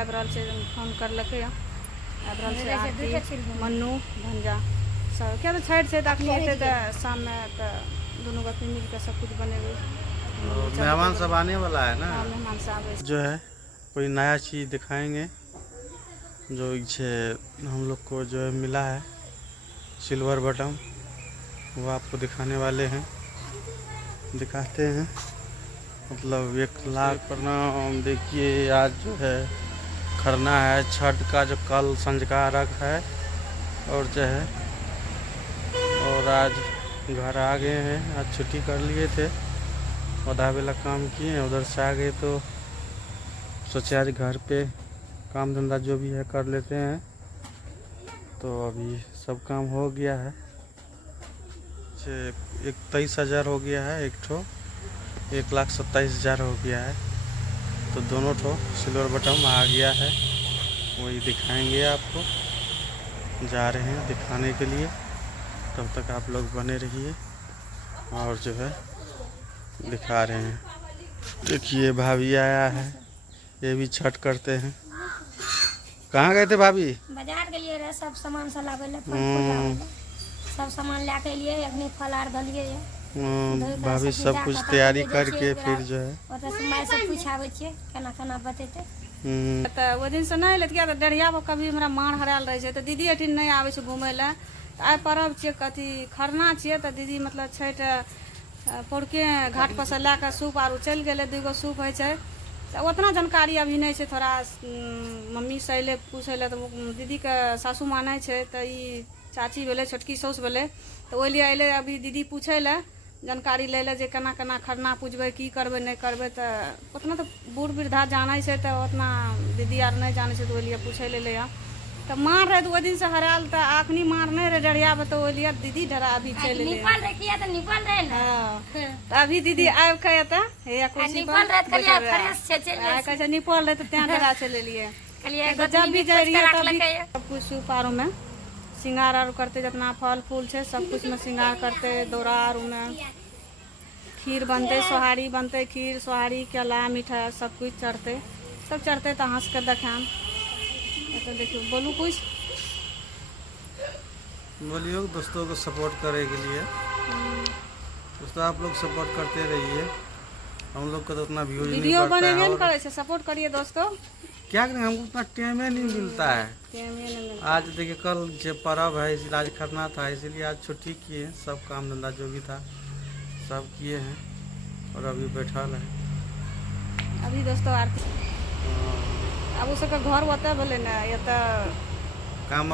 आबि रहल छै, फोन करलकै आबि रहल छै आरती मन्नू भंजा सब। किया तऽ छठि छै तऽ अखनी एतै तऽ शाममे तऽ दुनू गोतनी मिलकर सब कुछ बनेबै। मेहमान सब आने वाला है ना। हाँ, मेहमान सब आवे जो है कोई नया चीज़ दिखाएंगे जो हम लोग को जो है मिला है सिल्वर बटन, वो आपको दिखाने वाले हैं, दिखाते हैं। मतलब 1 लाख प्रणाम। देखिए आज जो है खरना है, छठ का जो कल संझका अर्घ है और जो है और आज घर आ गए हैं। आज छुट्टी कर लिए थे, आधा बेला काम किए, उधर से आ गए तो सोचे आज घर पे काम धंधा जो भी है कर लेते हैं। तो अभी सब काम हो गया है। 23,000 हो गया है एक ठो, 1,27,000 हो गया है। तो दोनों ठो सिल्वर बटन आ गया है, वही दिखाएंगे आपको। जा रहे हैं दिखाने के लिए, तब तक आप लोग बने रहिए और जो है दिखा रहे हैं। देखिए भाभी आया है, ये भी छठ करते हैं। कहाँ गए थे भाभी? बाजार गेलिए रहे, सब सामान सब लावे ले, फल फूल लावे ले, सब सामान लेके लिए, अग्नि फल आर धलिए है। भाभी सब कुछ तैयारी करके फिर जो है ओतऽ से माय से पूछावे छिए केना केना बतेते। तऽ ओ दिन से नहीं एलै, किया तऽ डरिया पर कभी हमरा मार हरायल रहे छै, तऽ दीदी अठिन नहीं आवे छै घूमे ले। तऽ आइ पर्व छियै, कथी खरना छियै, तऽ दीदी मतलब छठि पौरके घाट पर से लए कऽ सूप आर चलि गेलै। 2 गो सूप होइ छै, तऽ ओतना जानकारी अभी नहीं छै। थोड़ा मम्मी से अयलै पूछै लए, तऽ दीदीके सासू माँ नहीं छै, तऽ ई चाची भेलै, छोटकी साउस भेलै, तऽ ओहि लिए अयलै अभी दीदी पूछै लए, जानकारी लै लए जे केना केना खरना पूजबै, की करबै नहीं करबै। तऽ उतना तऽ बूढ़ वृद्धा जानै छै, तऽ उतना दीदी आर नहीं जानै छै, तऽ ओहि लिए पूछै ले यहाँ। तऽ मार रहे तऽ ओहि दिन से हरायल, तऽ अखनी मार नहीं रहे डरियाबे, तो ओहि लिए दीदी डरा अभी चलि एलै। निपल रे किया तऽ निपल रहे ना। हाँ, तऽ अभी दीदी आबि के एतऽ हे कुर्सी पर निपल रहे तऽ कहलिए फ्रेश छै चल आ कहै छै निपल रहे, तऽ तें डरा चलि एलियै। कहलिए तो जब भी जाए रहिए तब भी सब कुछ सूप आर में श्रृंगार आर करते, जितना फल फूल छै सब कुछ में श्रृंगार करते। दौरा आर में खीर बनते, सोहारी बनते, खीर सोहारी केला मिठाई सब कुछ चढ़ते, सब चढ़ते। तो हंस के देखाम, तो देखियो बोलू कुछ बोलियो दोस्तों को सपोर्ट करने के लिए। दोस्तों आप लोग सपोर्ट करते रहिए, हम लोग को तो उतना व्यूज नहीं वीडियो पड़ता है बनेबे और न करे छै, सपोर्ट करिए दोस्तों। क्या करें, हमको उतना टाइम ही नहीं मिलता है। आज देखिए कल जो पर्व है इसलिए आज खरना था, इसीलिए आज छुट्टी किए, सब काम धंधा जो भी था सब किए हैं और अभी बैठा है। अभी दोस्तों आरती अब उ सबके घर ओतऽ भेलै ने, एतऽ काम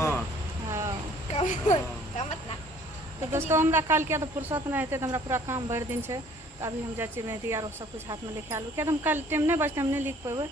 तो दोस्तों हमरा कल किया तो फुर्सत नहीं हेतै, तो हमरा पूरा काम भरि दिन छै। तो अभी हम जाइ छियै मेहंदी आर सब कुछ हाथ में लिखा लू, किया तो हम कल टाइम नहीं बचते, हम नहीं लिख पेबै।